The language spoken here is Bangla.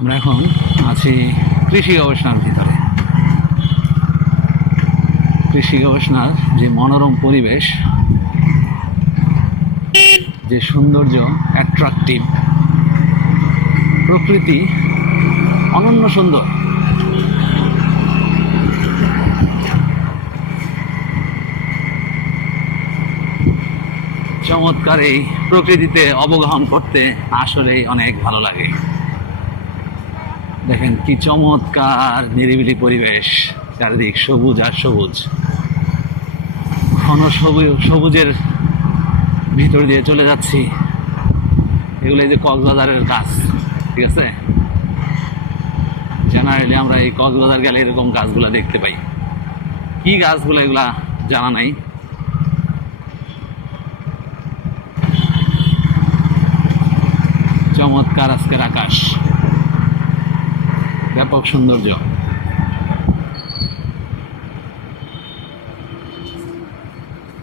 আমরা এখন আছি কৃষি গবেষণার ভিতরে। কৃষি গবেষণার যে মনোরম পরিবেশ, যে সৌন্দর্য, অ্যাট্রাকটিভ প্রকৃতি, অনন্য সুন্দর। চমৎকার এই প্রকৃতিতে অবগাহন করতে আসলেই অনেক ভালো লাগে। দেখেন কি চমৎকার নিরিবিলি পরিবেশ, চারিদিক সবুজ আর সবুজ, ঘন সবুজের ভিতর দিয়ে চলে যাচ্ছি। এগুলো এই যে কক্সবাজারের গাছ, ঠিক আছে। জেনারেলি আমরা এই কক্সবাজার গেলে এরকম গাছগুলা দেখতে পাই। কি গাছগুলো এগুলা জানা নাই। চমৎকার আজকের আকাশ, ব্যাপক সৌন্দর্য।